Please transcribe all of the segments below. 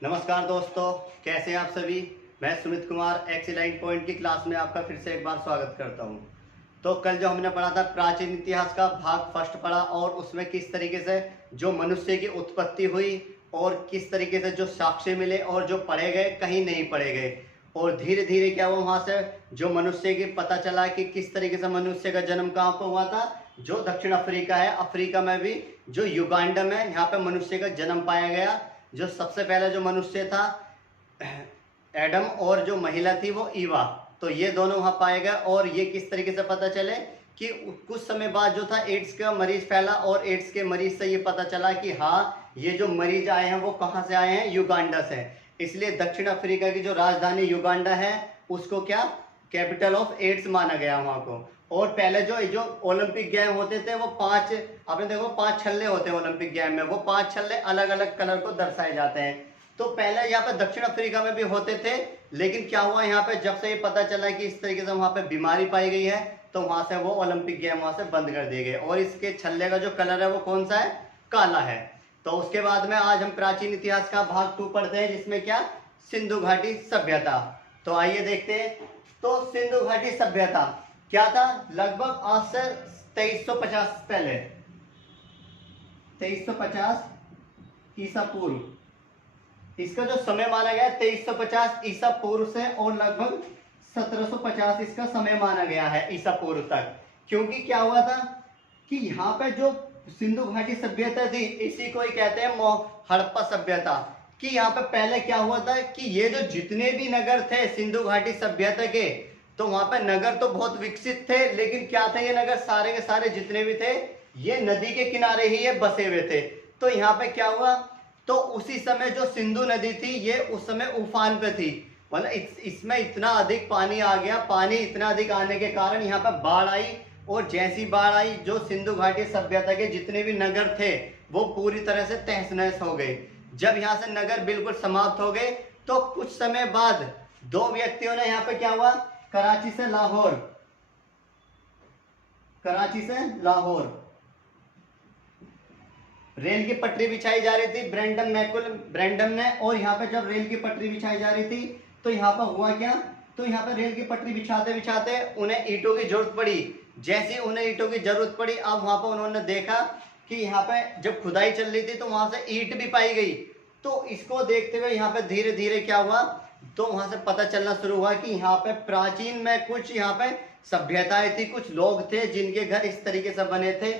नमस्कार दोस्तों, कैसे हैं आप सभी। मैं सुमित कुमार एक्सीलाइन पॉइंट की क्लास में आपका फिर से एक बार स्वागत करता हूं। तो कल जो हमने पढ़ा था प्राचीन इतिहास का भाग फर्स्ट पढ़ा और उसमें किस तरीके से जो मनुष्य की उत्पत्ति हुई और किस तरीके से जो साक्ष्य मिले और जो पढ़े गए कहीं नहीं पढ़े गए और धीरे धीरे क्या हुआ वहाँ से जो मनुष्य की पता चला कि किस तरीके से मनुष्य का जन्म कहाँ पर हुआ था। जो दक्षिण अफ्रीका है, अफ्रीका में भी जो युगांडा में यहाँ पे मनुष्य का जन्म पाया गया। जो सबसे पहला जो मनुष्य था एडम और जो महिला थी वो ईवा, तो ये दोनों वहाँ पाए गए। और ये किस तरीके से पता चले कि कुछ समय बाद जो था एड्स का मरीज फैला और एड्स के मरीज से ये पता चला कि हाँ, ये जो मरीज आए हैं वो कहाँ से आए हैं, युगांडा से। इसलिए दक्षिण अफ्रीका की जो राजधानी युगांडा है उसको क्या कैपिटल ऑफ एड्स माना गया वहाँ को। और पहले जो ओलंपिक गेम होते थे वो पांच, आपने देखो 5 छल्ले होते हैं ओलंपिक गेम में, वो 5 छल्ले अलग अलग कलर को दर्शाए जाते हैं। तो पहले यहाँ पे दक्षिण अफ्रीका में भी होते थे, लेकिन क्या हुआ यहाँ पे जब से ये पता चला कि इस तरीके से वहाँ पे बीमारी पाई गई है तो वहां से वो ओलंपिक गेम वहां से बंद कर दिए गए। और इसके छल्ले का जो कलर है वो कौन सा है, काला है। तो उसके बाद में आज हम प्राचीन इतिहास का भाग 2 पढ़ते हैं जिसमें क्या सिंधु घाटी सभ्यता। तो आइए देखते हैं। तो सिंधु घाटी सभ्यता क्या था, लगभग आज से 2350 पहले, 2350 ईसा पूर्व इसका जो समय माना गया है 2350 ईसा पूर्व से और लगभग 1750 इसका समय माना गया है ईसा पूर्व तक। क्योंकि क्या हुआ था कि यहाँ पे जो सिंधु घाटी सभ्यता थी इसी को ही कहते हैं हड़प्पा सभ्यता। कि यहाँ पे पहले क्या हुआ था कि ये जो जितने भी नगर थे सिंधु घाटी सभ्यता के, तो वहां पे नगर तो बहुत विकसित थे, लेकिन क्या थे ये नगर सारे के सारे जितने भी थे ये नदी के किनारे ही ये बसे हुए थे। तो यहाँ पे क्या हुआ, तो उसी समय जो सिंधु नदी थी ये उस समय उफान पे थी, मतलब इसमें इतना अधिक पानी आ गया। पानी इतना अधिक आने के कारण यहाँ पे बाढ़ आई और जैसी बाढ़ आई जो सिंधु घाटी सभ्यता के जितने भी नगर थे वो पूरी तरह से तहस नहस हो गए। जब यहाँ से नगर बिल्कुल समाप्त हो गए तो कुछ समय बाद 2 व्यक्तियों ने यहाँ पे क्या हुआ, कराची से लाहौर रेल की पटरी बिछाई जा रही थी, ब्रैंडम ने। और यहाँ पे जब रेल की पटरी बिछाई जा रही थी तो यहाँ पर हुआ क्या, तो यहाँ पे रेल की पटरी बिछाते बिछाते उन्हें ईंटों की जरूरत पड़ी। जैसे उन्हें ईंटों की जरूरत पड़ी, अब वहां पर उन्होंने देखा कि यहाँ पे जब खुदाई चल रही थी तो वहां से ईंट भी पाई गई। तो इसको देखते हुए यहाँ पे धीरे धीरे क्या हुआ, तो वहां से पता चलना शुरू हुआ कि यहाँ पे प्राचीन में कुछ यहाँ पे सभ्यताएं थी, कुछ लोग थे जिनके घर इस तरीके से बने थे।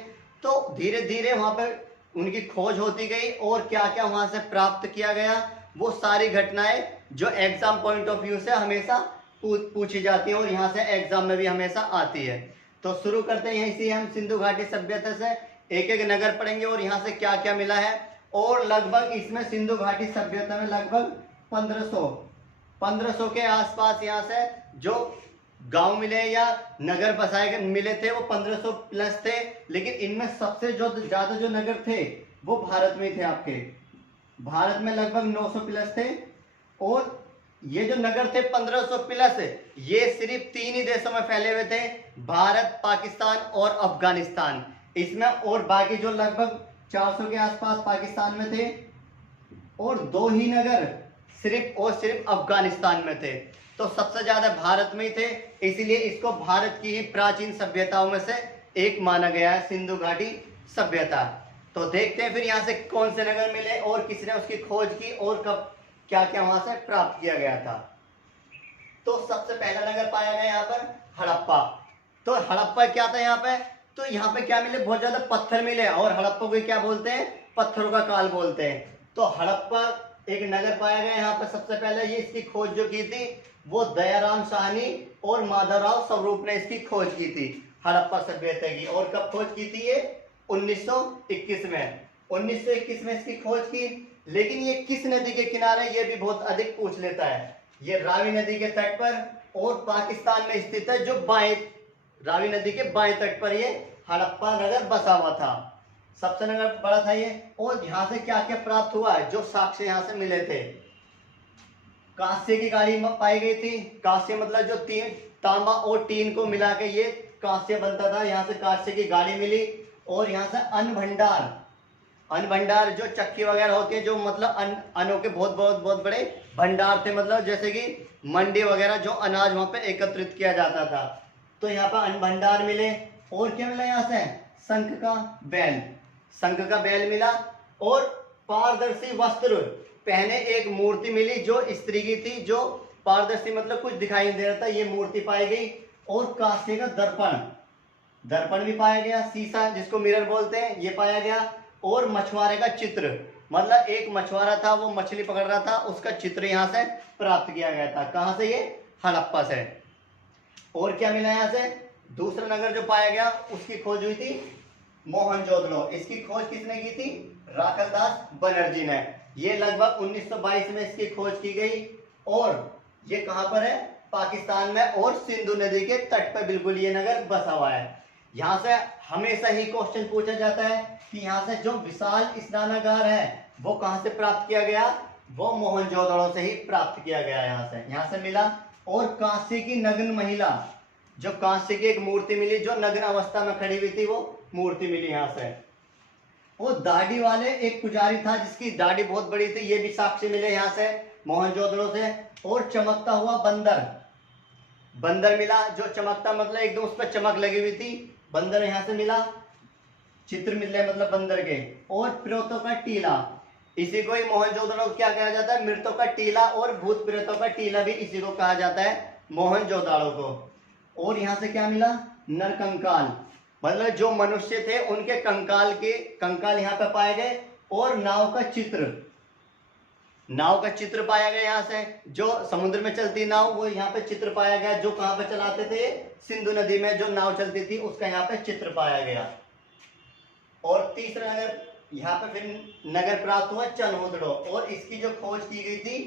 तो धीरे धीरे वहां पे उनकी खोज होती गई और क्या क्या वहां से प्राप्त किया गया, वो सारी घटनाएं जो एग्जाम पॉइंट ऑफ व्यू से हमेशा पूछी जाती है और यहाँ से एग्जाम में भी हमेशा आती है। तो शुरू करते हैं यहीं से हम सिंधु घाटी सभ्यता से, एक एक नगर पढ़ेंगे और यहाँ से क्या क्या मिला है। और लगभग इसमें सिंधु घाटी सभ्यता में लगभग 1500 के आसपास यहाँ से जो गांव मिले या नगर बसाए गए मिले थे वो 1500 प्लस थे। लेकिन इनमें सबसे जो ज्यादा जो नगर थे वो भारत में थे। आपके भारत में लगभग 900 प्लस थे। और ये जो नगर थे 1500 प्लस, ये सिर्फ 3 ही देशों में फैले हुए थे, भारत, पाकिस्तान और अफगानिस्तान इसमें। और बाकी जो लगभग 400 के आसपास पाकिस्तान में थे और 2 ही नगर सिर्फ और सिर्फ अफगानिस्तान में थे। तो सबसे ज्यादा भारत में ही थे, इसीलिए इसको भारत की ही प्राचीन सभ्यताओं में से एक माना गया है, सिंधु घाटी सभ्यता। तो देखते हैं फिर यहाँ से कौन से नगर मिले और किसने उसकी खोज की और कब क्या क्या वहां से प्राप्त किया गया था। तो सबसे पहला नगर पाया गया यहाँ पर हड़प्पा। तो हड़प्पा क्या था यहाँ पे, तो यहाँ पे क्या मिले, बहुत ज्यादा पत्थर मिले और हड़प्पा को क्या बोलते हैं, पत्थरों का काल बोलते हैं। तो हड़प्पा एक नगर पाया गया यहाँ पे। सबसे पहले ये इसकी खोज जो की थी वो दयाराम साहनी और माधवराव स्वरूप ने इसकी खोज की थी हड़प्पा सभ्यता की। और कब खोज की थी ये, 1921 में। 1921 में इसकी खोज की। लेकिन ये किस नदी के किनारे, ये भी बहुत अधिक पूछ लेता है। ये रावी नदी के तट पर और पाकिस्तान में स्थित है, जो रावी नदी के बाएं तट पर ये हड़प्पा नगर बसा हुआ था। सबसे नगर बड़ा था ये। और यहाँ से क्या क्या प्राप्त हुआ है, जो साक्ष्य यहाँ से मिले थे, कांस्य की गाड़ी पाई गई थी। कांस्य मतलब जो तांबा और टीन को मिला के ये कांस्य बनता था, यहाँ से कांस्य की गाड़ी मिली। और यहाँ से अन्न भंडार अन्न भंडार जो चक्की वगैरह होती है, जो मतलब अन्नों के बहुत बहुत बहुत बड़े भंडार थे, मतलब जैसे कि मंडी वगैरह, जो अनाज वहां पे एकत्रित किया जाता था। तो यहाँ पर अन्न भंडार मिले। और क्या मिला यहाँ से? शंख का बैल, शंख का बैल मिला। और पारदर्शी वस्त्र पहने एक मूर्ति मिली जो स्त्री की थी, जो पारदर्शी मतलब कुछ दिखाई नहीं दे रहा था, ये मूर्ति पाई गई। और कांसे का दर्पण, दर्पण भी पाया गया, शीशा जिसको मिरर बोलते हैं, ये पाया गया। और मछुआरे का चित्र, मतलब एक मछुआरा था, वो मछली पकड़ रहा था, उसका चित्र यहाँ से प्राप्त किया गया था। कहाँ से? ये हड़प्पा से। और क्या मिला यहाँ से? दूसरा नगर जो पाया गया उसकी खोज हुई थी मोहनजोदड़ो। इसकी खोज किसने की थी? राखलदास बनर्जी ने। ये लगभग 1922 में इसकी खोज की गई। और ये कहाँ पर है? पाकिस्तान में, और सिंधु नदी के तट पर बिल्कुल ये नगर बसा हुआ है। यहाँ से हमेशा ही क्वेश्चन पूछा जाता है कि यहाँ से जो विशाल स्नानागार है वो कहाँ से प्राप्त किया गया? वो मोहनजोदड़ो से ही प्राप्त किया गया। यहाँ से मिला। और कांसे की नग्न महिला, जो कांसे की एक मूर्ति मिली जो नग्न अवस्था में खड़ी हुई थी, वो मूर्ति मिली यहाँ से। वो दाढ़ी वाले एक पुजारी था जिसकी दाढ़ी बहुत बड़ी थी, ये भी साक्ष्य मिले यहाँ से मोहनजोदड़ो से। और चमकता हुआ बंदर, बंदर मिला, जो चमकता मतलब एकदम उस पर चमक लगी हुई थी, बंदर यहाँ से मिला, चित्र मिल रहे मतलब बंदर के। और प्रेतों का टीला, इसी को ही मोहनजोदड़ो क्या कहा जाता है? मृतों का टीला। और भूत प्रेतों का टीला भी इसी को कहा जाता है, मोहनजोदड़ो को। और यहाँ से क्या मिला? नरकंकाल, मतलब जो मनुष्य थे उनके कंकाल के कंकाल यहाँ पे पाए गए। और नाव का चित्र, नाव का चित्र पाया गया यहाँ से, जो समुद्र में चलती नाव, वो यहाँ पे चित्र पाया गया। जो कहाँ पे चलाते थे? सिंधु नदी में जो नाव चलती थी उसका यहाँ पे चित्र पाया गया। और तीसरा नगर यहाँ पे फिर नगर प्राप्त हुआ चनहुदड़ो। और इसकी जो खोज की गई थी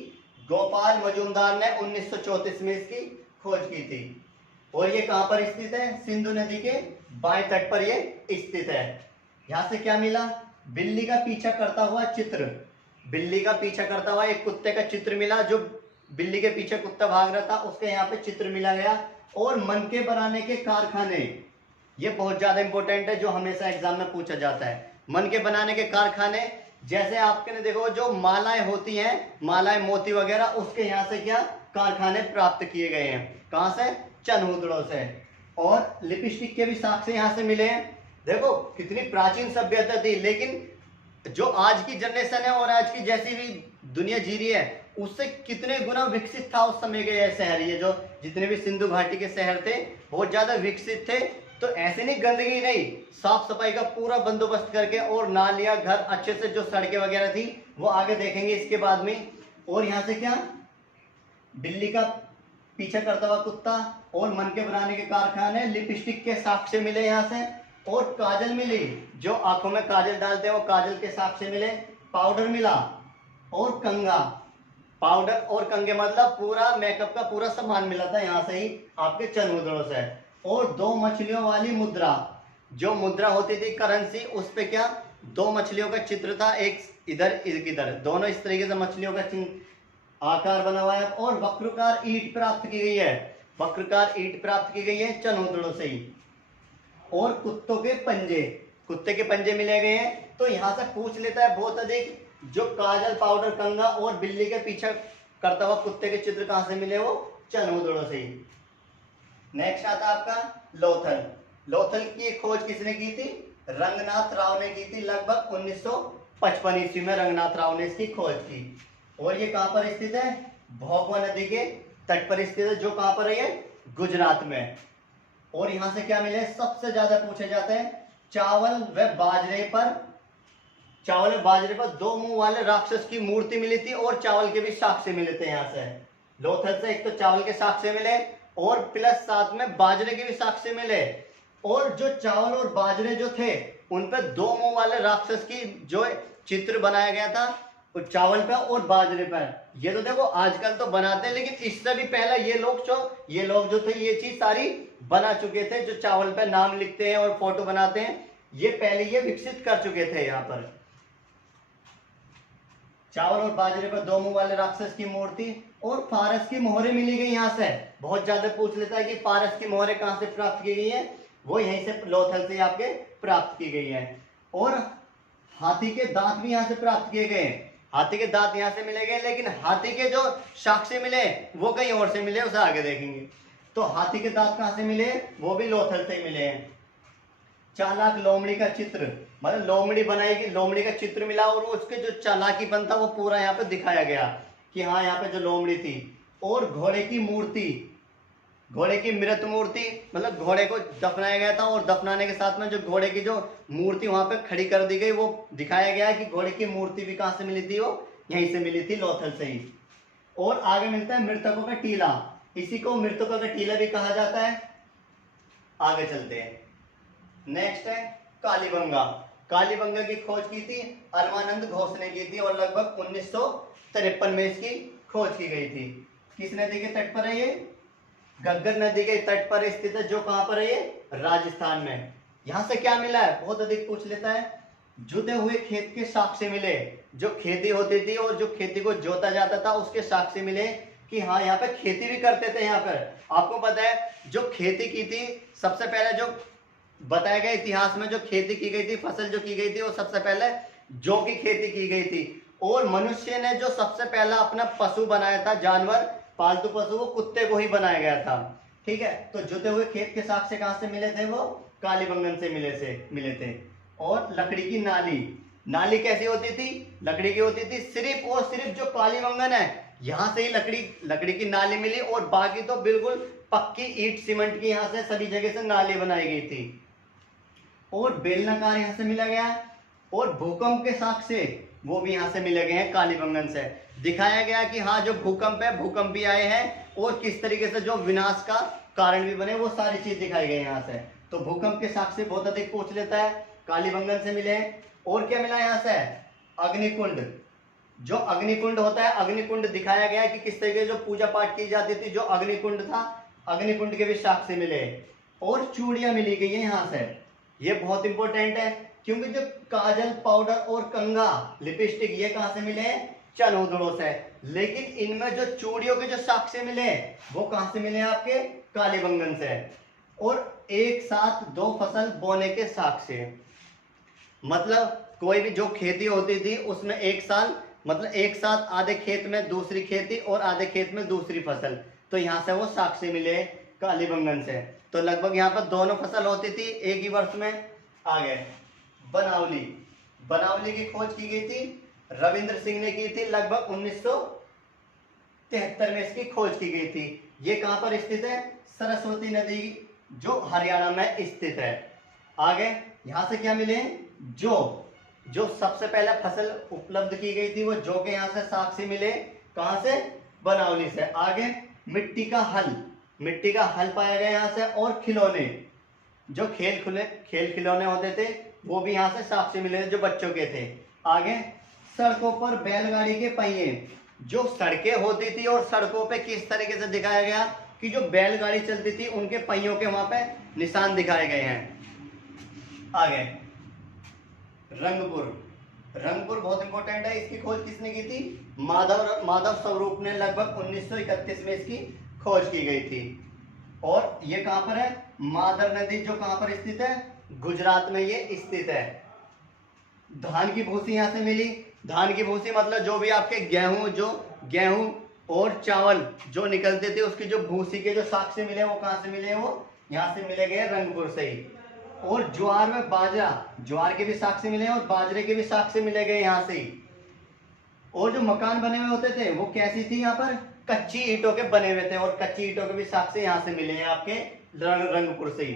गोपाल मजूमदार ने 1934 में इसकी खोज की थी। और ये कहाँ पर स्थित है? सिंधु नदी के बाएं तट पर ये स्थित है। यहाँ से क्या मिला? बिल्ली का पीछा करता हुआ चित्र, बिल्ली का पीछा करता हुआ एक कुत्ते का चित्र मिला, जो बिल्ली के पीछे कुत्ता भाग रहा था उसके यहाँ पे चित्र मिला गया। और मनके बनाने के कारखाने, ये बहुत ज्यादा इंपॉर्टेंट है, जो हमेशा एग्जाम में पूछा जाता है। मनके बनाने के कारखाने, जैसे आपने देखो जो मालाएं होती हैं, मालाएं मोती वगैरह, उसके यहाँ से क्या कारखाने प्राप्त किए गए हैं? कहाँ से? चनहुदड़ो से। और लिपस्टिक के भी साक्ष्य यहाँ से मिले हैं। देखो कितनी प्राचीन सभ्यता थी, लेकिन जो आज की जनरेशन है और आज की जैसी भी दुनिया जी रही है उससे कितने गुना विकसित था उस समय के शहर। ये जो जितने भी सिंधु घाटी के शहर थे बहुत ज्यादा विकसित थे। तो ऐसे नहीं, गंदगी नहीं, साफ सफाई का पूरा बंदोबस्त करके, और नालियां, घर अच्छे से, जो सड़कें वगैरह थी वो आगे देखेंगे इसके बाद में। और यहाँ से क्या? बिल्ली का पीछा करता हुआ कुत्ता, और मनके बनाने के कारखाने, लिपस्टिक के साक्ष्य मिले यहाँ से। और काजल मिली, जो आंखों में काजल डालते हैं वो काजल के साक्ष्य मिले। पाउडर मिला। और कंगा, पाउडर और कंगे मतलब पूरा मेकअप का पूरा सामान मिला था यहाँ से ही आपके चनहुदड़ो से। और 2 मछलियों वाली मुद्रा, जो मुद्रा होती थी करेंसी, उस पे क्या 2 मछलियों का चित्र था, एक इधर एक इधर, दोनों इस तरीके से मछलियों का आकार बना हुआ है। और वक्रकार ईंट प्राप्त की गई है, वक्रकार ईंट प्राप्त की गई है चनहुदड़ो से ही। और कुत्तों के पंजे, कुत्ते के पंजे मिले गए हैं। तो यहाँ से पूछ लेता है बहुत अधिक, जो काजल, पाउडर, कंगा और बिल्ली के पीछे करता हुआ कुत्ते के चित्र कहाँ से मिले? वो चनहुदड़ो से ही। नेक्स्ट आता है आपका लोथल। लोथल की खोज किसने की थी? रंगनाथ राव ने की थी, लगभग 1955 ईस्वी में रंगनाथ राव ने इसकी खोज की। और ये कहाँ पर स्थित है? भोगवा नदी के तट पर स्थित है, जो कहाँ पर है? गुजरात में। और यहाँ से क्या मिले? सबसे ज्यादा पूछे जाते हैं चावल व बाजरे पर, चावल व बाजरे पर 2 मुंह वाले राक्षस की मूर्ति मिली थी। और चावल के भी साक्ष्य मिले थे यहाँ से लोथल से। एक तो चावल के साक्ष्य मिले और प्लस साथ में बाजरे के भी साक्ष्य मिले। और जो चावल और बाजरे जो थे उन पे 2 मुंह वाले राक्षस की जो चित्र बनाया गया था, चावल पे और बाजरे पर। ये तो देखो आजकल तो बनाते हैं, लेकिन इससे भी पहले ये लोग जो थे ये चीज सारी बना चुके थे। जो चावल पे नाम लिखते हैं और फोटो बनाते हैं, ये पहले ये विकसित कर चुके थे। यहाँ पर चावल और बाजरे पर 2 मुंह वाले राक्षस की मूर्ति। और फारस की मोहरें मिली गई यहाँ से। बहुत ज्यादा पूछ लेता है कि फारस की मोहरें कहाँ से प्राप्त की गई है? वो यहीं से लोथल से आपके प्राप्त की गई है। और हाथी के दांत भी यहाँ से प्राप्त किए गए। हाथी के दांत यहाँ से मिले गए, लेकिन हाथी के जो साक्ष्य मिले वो कहीं और से मिले, उसे आगे देखेंगे। तो हाथी के दांत कहाँ से मिले, वो भी लोथल से मिले हैं। चालाक लोमड़ी का चित्र, मतलब लोमड़ी बनाएगी, लोमड़ी का चित्र मिला और उसके जो चालाकीपन था वो पूरा यहाँ पे दिखाया गया कि हाँ यहाँ पे जो लोमड़ी थी। और घोड़े की मूर्ति, घोड़े की मृत मूर्ति, मतलब घोड़े को दफनाया गया था और दफनाने के साथ में जो घोड़े की जो मूर्ति वहां पे खड़ी कर दी गई, वो दिखाया गया कि घोड़े की मूर्ति भी कहाँ से मिली थी, वो यहीं से मिली थी, लोथल से ही। और आगे मिलता है मृतकों का टीला, इसी को मृतकों का टीला भी कहा जाता है। आगे चलते हैं, नेक्स्ट है कालीबंगा। कालीबंगा की खोज की थी अरमानंद घोष ने की थी और लगभग 1953 में इसकी खोज की गई थी। किस नदी के तट पर है ये, घग्गर नदी के तट पर स्थित है, जो कहां पर है ये, राजस्थान में। यहां से क्या मिला है, बहुत अधिक पूछ लेता है, जुते हुए खेत के साक्ष्य मिले। जो खेती होती थी और जो खेती को जोता जाता था उसके साक्ष्य मिले कि हाँ यहाँ पे खेती भी करते थे। यहाँ पर आपको पता है जो खेती की थी, सबसे पहले जो बताया गया इतिहास में, जो खेती की गई थी, फसल जो की गई थी, वो सबसे पहले जौ की खेती की गई थी। और मनुष्य ने जो सबसे पहला अपना पशु बनाया था, जानवर, पालतू पशु, वो कुत्ते को ही बनाया गया था। ठीक है, तो जुते हुए खेत के साक्ष्य कहां से मिले थे, वो कालीबंगन से मिले थे। और लकड़ी की नाली, नाली कैसी होती थी, लकड़ी की होती थी। सिर्फ और सिर्फ जो कालीबंगन है यहां से ही लकड़ी की नाली मिली, और बाकी तो बिल्कुल पक्की ईंट सीमेंट की यहाँ से सभी जगह से नाली बनाई गई थी। और बेलनाकार यहाँ से मिला गया, और भूकंप के साक्ष्य वो भी यहाँ से मिले गए हैं कालीबंगन से। दिखाया गया कि हाँ जो भूकंप है, भूकंप भी आए हैं और किस तरीके से जो विनाश का कारण भी बने, वो सारी चीज दिखाई गई यहाँ से। तो भूकंप के साक्ष्य बहुत अधिक पूछ लेता है, कालीबंगन से मिले। और क्या मिला यहाँ से, अग्निकुंड। जो अग्निकुंड होता है, अग्निकुंड दिखाया गया कि किस तरीके जो पूजा पाठ की जाती थी, जो अग्निकुंड था, अग्निकुंड के भी साक्ष्य मिले। और चूड़ियां मिली गई है यहाँ से, ये बहुत इंपॉर्टेंट है, क्योंकि जो काजल, पाउडर और कंघा, लिपस्टिक, ये कहां से मिले, चनोदड़ों से। लेकिन इनमें जो चूड़ियों के जो साक्ष्य मिले वो कहां से मिले, आपके कालीबंगन से। और एक साथ दो फसल बोने के साक्ष्य, मतलब कोई भी जो खेती होती थी उसमें एक साल, मतलब एक साथ आधे खेत में दूसरी खेती और आधे खेत में दूसरी फसल, तो यहाँ से वो साक्ष्य मिले कालीबंगन से। तो लगभग यहाँ पर दोनों फसल होती थी एक ही वर्ष में। आगे बनावली, बनावली की खोज की गई थी, रविंद्र सिंह ने की थी, लगभग 1973 में इसकी खोज की गई थी। ये कहां पर स्थित है, सरस्वती नदी जो हरियाणा में स्थित है। आगे यहां से क्या मिले, जो सबसे पहले फसल उपलब्ध की गई थी वो जौ के यहाँ से साक्ष्य मिले, कहां से, बनावली से। आगे मिट्टी का हल, मिट्टी का हल पाया गया यहाँ से। और खिलौने, जो खेल खिलौने होते थे वो भी यहाँ से साक्ष्य मिले जो बच्चों के थे। आगे सड़कों पर बैलगाड़ी के पहिए, जो सड़कें होती थी और सड़कों पे किस तरीके से दिखाया गया कि जो बैलगाड़ी चलती थी उनके पहियों के वहां पे निशान दिखाए गए हैं। आगे रंगपुर, रंगपुर बहुत इंपॉर्टेंट है, इसकी खोज किसने की थी, माधव स्वरूप ने, लगभग 1931 में इसकी खोज की गई थी। और ये कहां पर है, मादर नदी, जो कहां पर स्थित है, गुजरात में ये स्थित है। धान की भूसी यहां से मिली, धान की भूसी मतलब जो भी आपके गेहूं और चावल जो निकलते थे उसकी जो भूसी के जो साक्ष्य मिले वो कहां से मिले, वो यहाँ से मिले गए रंगपुर से ही। और ज्वार में बाजरा, ज्वार के भी साक्ष्य मिले और बाजरे के भी साक्ष्य मिले गए यहाँ से ही। और जो मकान बने हुए होते थे वो कैसी थी, यहाँ पर कच्ची ईंटों के बने हुए थे, और कच्ची ईंटों के भी साक्ष्य यहाँ से मिले हैं आपके रंगपुर से ही।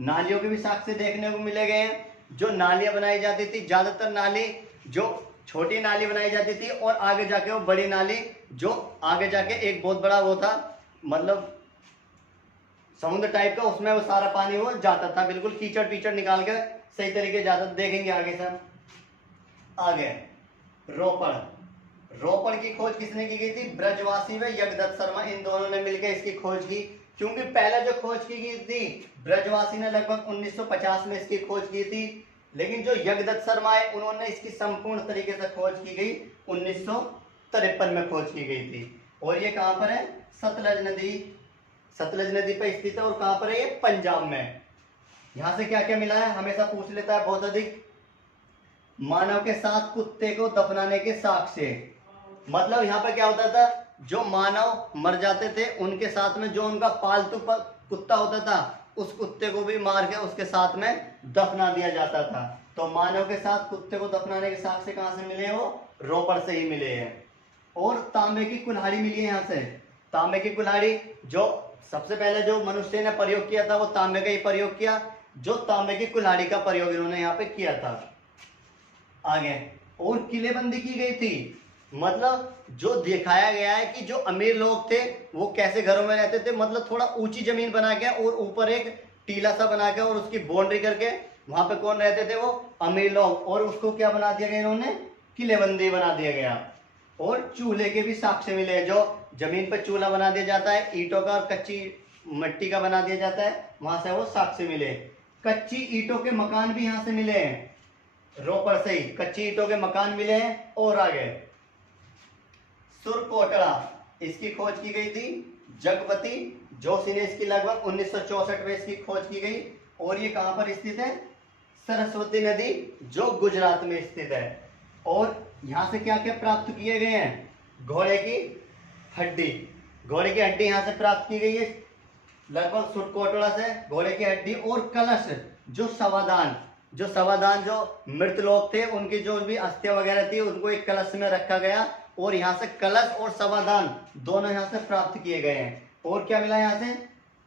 नालियों के भी साक्ष्य देखने को मिले गए हैं, जो नालियां बनाई जाती थी, ज्यादातर नाली जो छोटी नाली बनाई जाती थी और आगे जाके वो बड़ी नाली, जो आगे जाके एक बहुत बड़ा वो था, मतलब समुद्र टाइप का, उसमें वो सारा पानी वो जाता था, बिल्कुल कीचड़ पीचड़ निकाल कर सही तरीके जाता था। देखेंगे आगे से। आगे रोपड़, रोपड़ की खोज किसने की गई थी, ब्रजवासी व यज्ञदत्त शर्मा, इन दोनों ने मिलकर इसकी खोज की। क्योंकि पहले जो खोज की गई थी ब्रजवासी ने लगभग 1950 में इसकी खोज की थी, लेकिन जो यज्ञदत्त शर्मा है उन्होंने इसकी संपूर्ण तरीके से खोज की गई 1953 में खोज की गई थी। और ये कहां पर है, सतलज नदी पर स्थित है। और कहां पर है ये, पंजाब में। यहां से क्या क्या मिला है, हमेशा पूछ लेता है बहुत अधिक। मानव के साथ कुत्ते को दफनाने के साख से। मतलब यहाँ पे क्या होता था, जो मानव मर जाते थे उनके साथ में जो उनका पालतू कुत्ता होता था, उस कुत्ते को भी मार के उसके साथ में दफना दिया जाता था। तो मानव के साथ कुत्ते को दफनाने के साख से कहाँ से मिले, वो रोपड़ से ही मिले हैं। और तांबे की कुल्हाड़ी मिली है यहाँ से। तांबे की कुल्हाड़ी जो सबसे पहले जो मनुष्य ने प्रयोग किया था वो तांबे का ही प्रयोग किया, जो तांबे की कुल्हाड़ी का प्रयोग इन्होंने यहाँ पे किया था। आगे और किलेबंदी की गई थी। मतलब जो दिखाया गया है कि जो अमीर लोग थे वो कैसे घरों में रहते थे, मतलब थोड़ा ऊंची जमीन बना के और ऊपर एक टीला सा बना के और उसकी बाउंड्री करके वहां पे कौन रहते थे, वो अमीर लोग। और उसको क्या बना दिया गया इन्होंने, किलेबंदी बना दिया गया। और चूल्हे के भी साक्ष्य मिले, जो जमीन पर चूल्हा बना दिया जाता है, ईंटों का और कच्ची मिट्टी का बना दिया जाता है, वहां से वो साक्ष्य मिले। कच्ची ईंटों के मकान भी यहाँ से मिले हैं, रोपड़ से ही कच्ची ईंटों के मकान मिले हैं। और आगे सुरकोटड़ा, इसकी खोज की गई थी जगपति जोशी ने, इसकी लगभग 1964 में इसकी खोज की गई। और ये कहां पर स्थित है, सरस्वती नदी जो गुजरात में स्थित है। और यहां से क्या क्या प्राप्त किए गए हैं, घोड़े की हड्डी, घोड़े की हड्डी यहां से प्राप्त की गई है लगभग सुरकोटड़ा से, घोड़े की हड्डी। और कलश, जो सवादान, जो मृत लोग थे उनकी जो भी अस्थियां वगैरह थी उनको एक कलश में रखा गया। और यहाँ से कलश और सवादान दोनों यहाँ से प्राप्त किए गए हैं। और क्या मिला यहाँ से,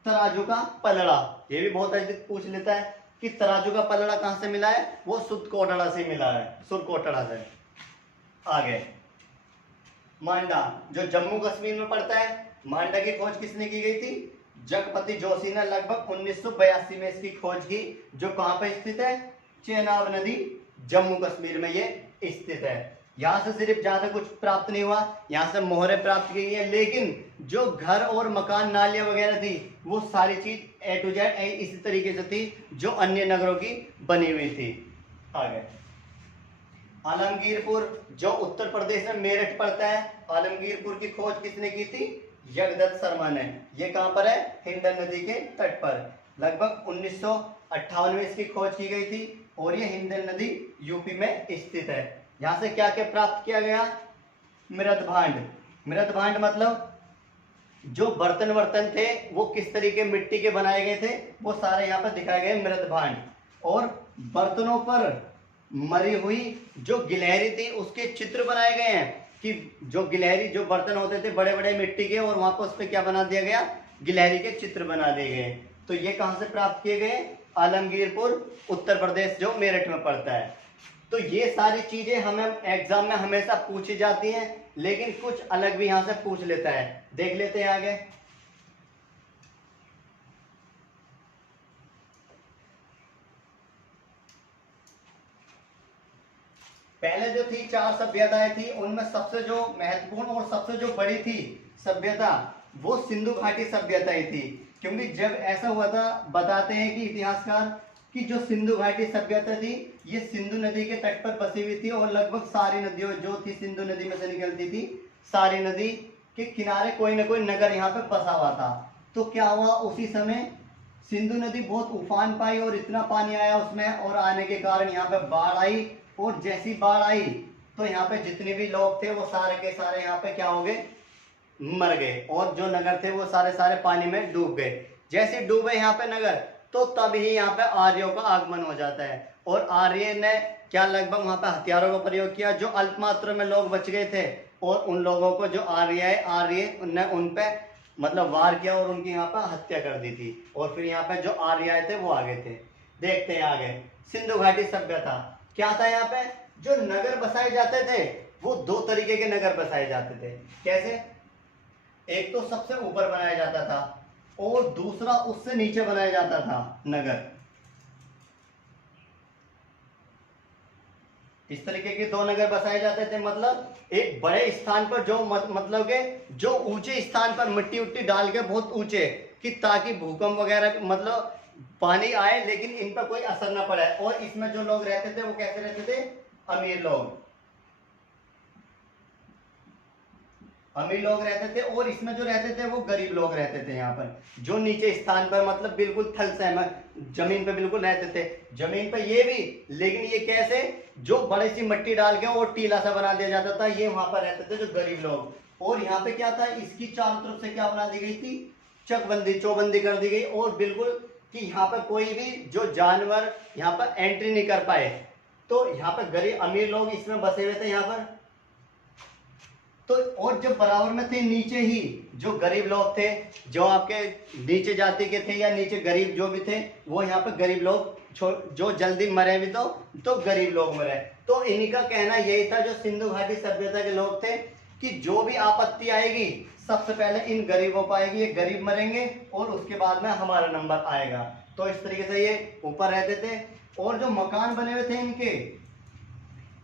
तराजू का पलड़ा। ये भी बहुत अधिक पूछ लेता है कि तराजू का पलड़ा कहाँ से मिला है, वो सुरकोटड़ा से मिला है, सुरकोटड़ा से। आगे मांडा, जो जम्मू कश्मीर में पड़ता है, मांडा की खोज किसने की गई थी, जगपति जोशी ने लगभग 1982 में इसकी खोज की, जो कहां पर स्थित है, चेनाब नदी जम्मू कश्मीर में ये स्थित है। यहां से सिर्फ ज्यादा कुछ प्राप्त नहीं हुआ, यहां से मोहरें प्राप्त की गई है, लेकिन जो घर और मकान नालियां वगैरह थी वो सारी चीज ए टू जेड इसी तरीके से थी जो अन्य नगरों की बनी हुई थी। आगे आलमगीरपुर, जो उत्तर प्रदेश में मेरठ पड़ता है, आलमगीरपुर की खोज किसने की थी, जगदत्त शर्मा ने। ये कहां पर है, हिंडन नदी के तट पर। लगभग 1958 में इसकी खोज की गई थी। और ये हिंडन नदी यूपी में स्थित है। यहां से क्या क्या प्राप्त किया गया, मृद भांड। मृद भांड मतलब जो बर्तन वर्तन थे वो किस तरीके मिट्टी के बनाए गए थे, वो सारे यहाँ पर दिखाए गए मृद भांड। और बर्तनों पर मरी हुई जो गिलहरी थी उसके चित्र बनाए गए हैं, कि जो गिलहरी, जो बर्तन होते थे बड़े बड़े मिट्टी के, और वहां पर उस पर क्या बना दिया गया, गिलहरी के चित्र बना दिए गए। तो ये कहां से प्राप्त किए गए, आलमगीरपुर उत्तर प्रदेश जो मेरठ में पड़ता है। तो ये सारी चीजें हमें एग्जाम में हमेशा पूछी जाती हैं, लेकिन कुछ अलग भी यहां से पूछ लेता है। देख लेते हैं आगे। पहले जो थी 4 सभ्यताएं थी, उनमें सबसे जो महत्वपूर्ण और सबसे जो बड़ी थी सभ्यता, वो सिंधु घाटी सभ्यता ही थी। क्योंकि जब ऐसा हुआ था, बताते हैं कि इतिहासकार, कि जो सिंधु घाटी सभ्यता थी ये सिंधु नदी के तट पर बसी हुई थी, और लगभग सारी नदियों जो थी सिंधु नदी में से निकलती थी, सारी नदी के किनारे कोई ना कोई नगर यहाँ पे बसा हुआ था। तो क्या हुआ, उसी समय सिंधु नदी बहुत उफान पाई और इतना पानी आया उसमें, और आने के कारण यहाँ पे बाढ़ आई। और जैसी बाढ़ आई तो यहाँ पे जितने भी लोग थे वो सारे के सारे यहाँ पे क्या हो गए, मर गए। और जो नगर थे वो सारे सारे पानी में डूब गए। जैसे डूबे यहाँ पे नगर, तो तभी यहाँ पे आर्यों का आगमन हो जाता है। और आर्य ने क्या लगभग वहां पे हथियारों का प्रयोग किया, जो अल्प मात्रा में लोग बच गए थे, और उन लोगों को जो आर्य ने उन पे मतलब वार किया और उनकी यहाँ पर हत्या कर दी थी। और फिर यहाँ पे जो आर्य आए थे वो आगे थे। देखते हैं आगे, सिंधु घाटी सभ्यता क्या था। यहाँ पे जो नगर बसाए जाते थे वो 2 तरीके के नगर बसाए जाते थे। कैसे, एक तो सबसे ऊपर बनाया जाता था और दूसरा उससे नीचे बनाया जाता था नगर। इस तरीके के 2 नगर बसाए जाते थे। मतलब एक बड़े स्थान पर जो मतलब के जो ऊंचे स्थान पर मिट्टी उट्टी डाल के बहुत ऊंचे, कि ताकि भूकंप वगैरह मतलब पानी आए लेकिन इन पर कोई असर ना पड़े। और इसमें जो लोग रहते थे वो कैसे रहते थे, अमीर लोग। अमीर लोग रहते थे, और इसमें जो रहते थे वो गरीब लोग रहते थे। यहाँ पर जो नीचे स्थान पर मतलब बिल्कुल थल सहम जमीन पे बिल्कुल रहते थे, जमीन पे ये भी, लेकिन ये कैसे, जो बड़ी सी मिट्टी डाल के और टीला सा बना दिया जाता था, ये वहां पर रहते थे जो गरीब लोग। और यहाँ पे क्या था, इसकी चारों तरफ से क्या बना दी गई थी, चकबंदी चौबंदी कर दी गई, और बिल्कुल कि यहाँ पर कोई भी जो जानवर यहाँ पर एंट्री नहीं कर पाए। तो यहाँ पर गरीब अमीर लोग इसमें बसे हुए थे यहाँ पर। तो और जब बराबर में थे नीचे ही जो गरीब लोग थे, जो आपके नीचे जाति के थे या नीचे गरीब जो भी थे, वो यहाँ पे गरीब लोग जो जल्दी मरे भी तो गरीब लोग मरे। तो इन्हीं का कहना यही था, जो सिंधु घाटी सभ्यता के लोग थे, कि जो भी आपत्ति आएगी सबसे पहले इन गरीबों को आएगी, ये गरीब मरेंगे और उसके बाद में हमारा नंबर आएगा। तो इस तरीके से ये ऊपर रहते थे, और जो मकान बने हुए थे इनके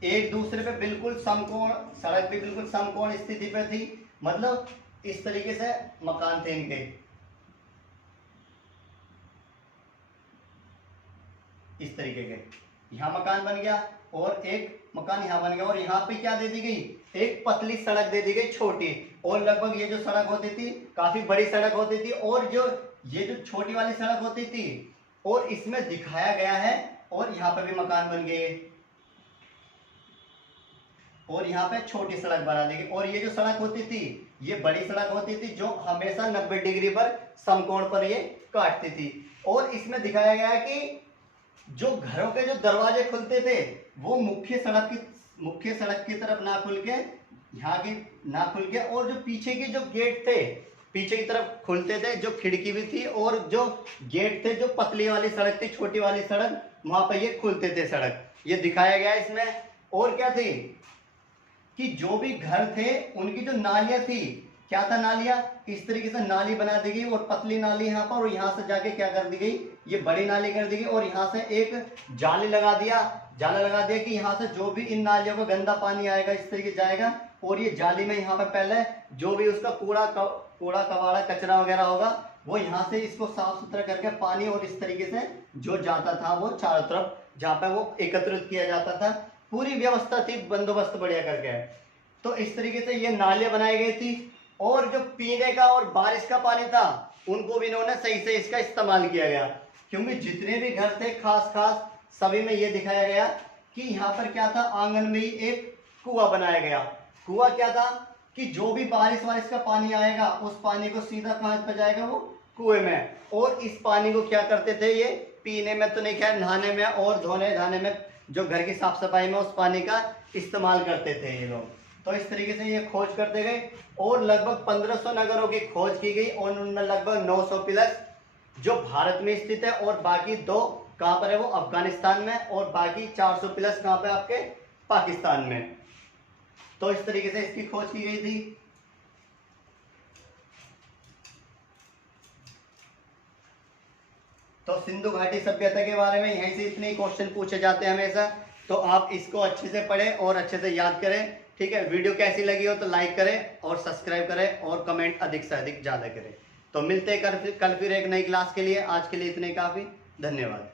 एक दूसरे पे बिल्कुल समकोण, सड़क भी बिल्कुल समकोण स्थिति पे थी, मतलब इस तरीके से मकान थे इनके, इस तरीके के। यहाँ मकान बन गया और एक मकान यहाँ बन गया, और यहाँ पे क्या दे दी गई, एक पतली सड़क दे दी गई छोटी, और लगभग ये जो सड़क होती थी काफी बड़ी सड़क होती थी, और जो ये जो छोटी वाली सड़क होती थी, और इसमें दिखाया गया है, और यहाँ पे भी मकान बन गए, और यहाँ पे छोटी सड़क बना दी गई। और ये जो सड़क होती थी ये बड़ी सड़क होती थी, जो हमेशा 90 डिग्री पर समकोण पर ये काटती थी। और इसमें दिखाया गया कि जो घरों के जो दरवाजे खुलते थे वो मुख्य सड़क की तरफ ना खुल के, यहाँ की ना खुल के, और जो पीछे के जो गेट थे पीछे की तरफ खुलते थे, जो खिड़की भी थी, और जो गेट थे जो पतली वाली सड़क थी, छोटी वाली सड़क, वहां पर ये खुलते थे सड़क, ये दिखाया गया इसमें। और क्या थी कि जो भी घर थे उनकी जो नालियां थी, क्या था, नालियां, इस तरीके से नाली बना दी गई, और पतली नाली यहाँ पर, और यहाँ से जाके क्या कर दी गई, ये बड़ी नाली कर दी गई, और यहाँ से एक जाला लगा दिया कि यहाँ से जो भी इन नालियों को गंदा पानी आएगा इस तरीके जाएगा, और ये जाली में यहाँ पे पहले जो भी उसका कूड़ा कबाड़ा कचरा वगैरह होगा वो यहाँ से इसको साफ सुथरा करके पानी, और इस तरीके से जो जाता था वो चारों तरफ जहाँ पे वो एकत्रित किया जाता था, पूरी व्यवस्था थी, बंदोबस्त बढ़िया करके। तो इस तरीके से ये नालियां बनाई गई थी, और जो पीने का और बारिश का पानी था उनको भी इन्होंने सही से इसका इस्तेमाल किया गया, क्योंकि जितने भी घर थे खास सभी में ये दिखाया गया कि यहाँ पर क्या था, आंगन में ही एक कुआं बनाया गया। कुआं क्या था कि जो भी बारिश का पानी आएगा उस पानी को सीधा कहाँ पे जाएगा, वो कुएं में, और इस पानी को क्या करते थे, ये पीने में तो नहीं, खैर नहाने में और धोने धाने में, जो घर की साफ सफाई में उस पानी का इस्तेमाल करते थे ये लोग। तो इस तरीके से ये खोज करते गए, और लगभग 1500 नगरों की खोज की गई, और उनमें लगभग 900 प्लस जो भारत में स्थित है, और बाकी 2 कहाँ पर है, वो अफगानिस्तान में, और बाकी 400 प्लस कहाँ पे, आपके पाकिस्तान में। तो इस तरीके से इसकी खोज की गई थी। तो सिंधु घाटी सभ्यता के बारे में यहीं से इतने क्वेश्चन पूछे जाते हैं हमेशा, तो आप इसको अच्छे से पढ़ें और अच्छे से याद करें। ठीक है, वीडियो कैसी लगी हो तो लाइक करें और सब्सक्राइब करें, और कमेंट अधिक से अधिक ज़्यादा करें। तो मिलते हैं कल फिर एक नई क्लास के लिए। आज के लिए इतने काफ़ी, धन्यवाद।